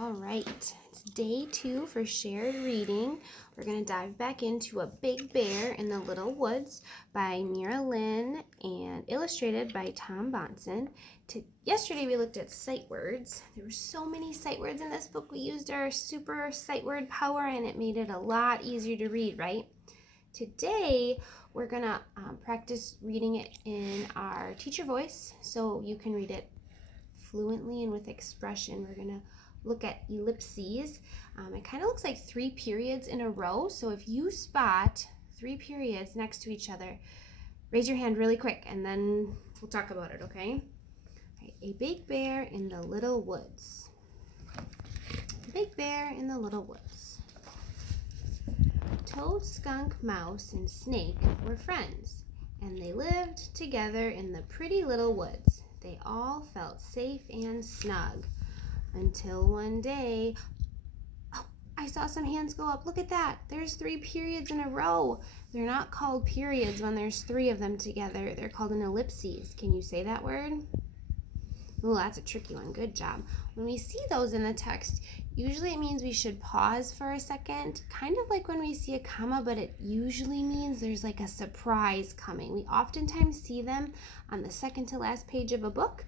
All right, it's day 2 for shared reading. We're going to dive back into A Big Bear in the Little Woods by Mira Lynn and illustrated by Tom Bonson. Yesterday we looked at sight words. There were so many sight words in this book. We used our super sight word power and it made it a lot easier to read, right? Today we're going to practice reading it in our teacher voice so you can read it fluently and with expression. We're going to look at ellipses. It kind of looks like 3 periods in a row. So if you spot 3 periods next to each other, raise your hand really quick and then we'll talk about it, okay? All right, A Big Bear in the Little Woods. A Big Bear in the Little Woods. Toad, Skunk, Mouse, and Snake were friends, and they lived together in the pretty little woods. They all felt safe and snug. Until one day, oh, I saw some hands go up. Look at that. There's 3 periods in a row. They're not called periods when there's 3 of them together. They're called an ellipses. Can you say that word? Oh, that's a tricky one. Good job. When we see those in the text, usually it means we should pause for a second, kind of like when we see a comma, but it usually means there's like a surprise coming. We oftentimes see them on the second to last page of a book.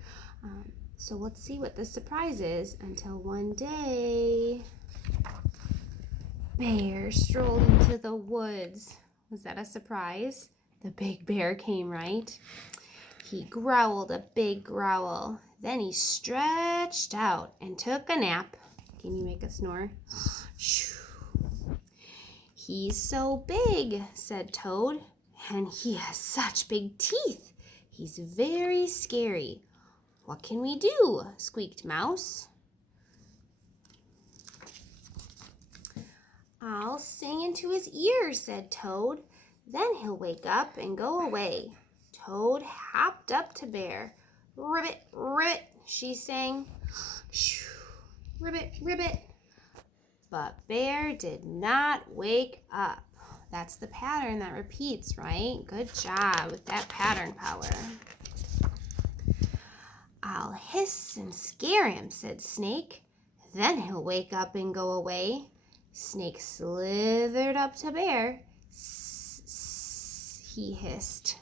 So let's see what the surprise is. Until one day, Bear strolled into the woods. Was that a surprise? The big bear came, right? He growled a big growl. Then he stretched out and took a nap. Can you make a snore? He's so big, said Toad, and he has such big teeth. He's very scary. What can we do? Squeaked Mouse. I'll sing into his ear, said Toad. Then he'll wake up and go away. Toad hopped up to Bear. Ribbit, ribbit, she sang. Ribbit, ribbit. But Bear did not wake up. That's the pattern that repeats, right? Good job with that pattern power. I'll hiss and scare him, said Snake. Then he'll wake up and go away. Snake slithered up to Bear. Sss, sss, he hissed.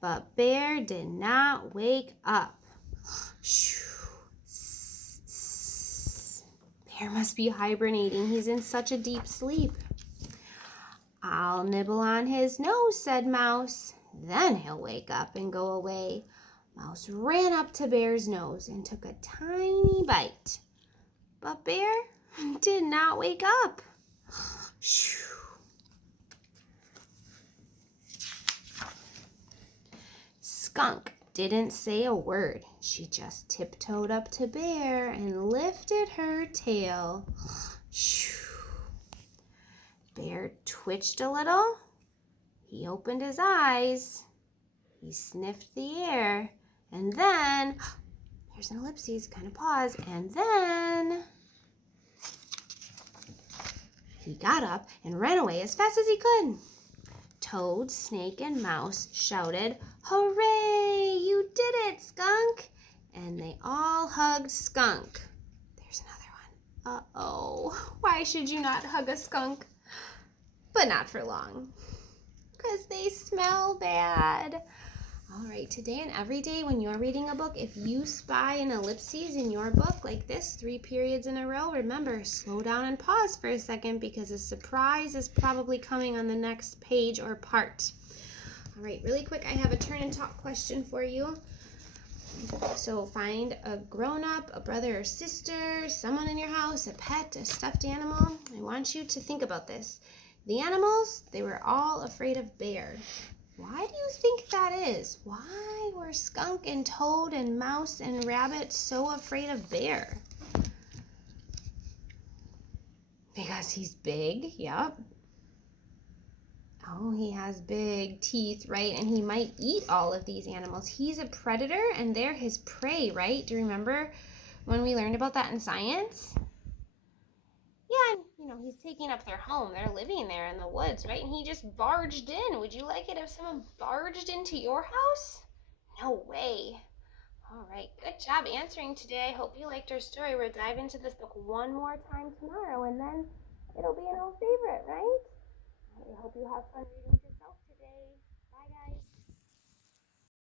But Bear did not wake up. Bear must be hibernating. He's in such a deep sleep. I'll nibble on his nose, said Mouse. Then he'll wake up and go away. Mouse ran up to Bear's nose and took a tiny bite. But Bear did not wake up. Skunk didn't say a word. She just tiptoed up to Bear and lifted her tail. Bear twitched a little. He opened his eyes. He sniffed the air. And then, here's an ellipses, kind of pause, and then he got up and ran away as fast as he could. Toad, Snake, and Mouse shouted, "Hooray! You did it, Skunk!" And they all hugged Skunk. There's another one. Uh-oh. Why should you not hug a skunk? But not for long. Because they smell bad. All right, today and every day when you're reading a book, if you spy an ellipses in your book like this, 3 periods in a row, remember, slow down and pause for a second because a surprise is probably coming on the next page or part. All right, really quick, I have a turn and talk question for you. So find a grown-up, a brother or sister, someone in your house, a pet, a stuffed animal. I want you to think about this. The animals, they were all afraid of Bear. Why do you think that is? Why were Skunk and Toad and Mouse and Rabbit so afraid of Bear? Because he's big, yep. Oh, he has big teeth, right? And he might eat all of these animals. He's a predator and they're his prey, right? Do you remember when we learned about that in science? Yeah, and he's taking up their home. They're living there in the woods, right? And he just barged in. Would you like it if someone barged into your house? No way. All right, good job answering today. I hope you liked our story. We'll dive into this book one more time tomorrow, and then it'll be an old favorite, right? I hope you have fun reading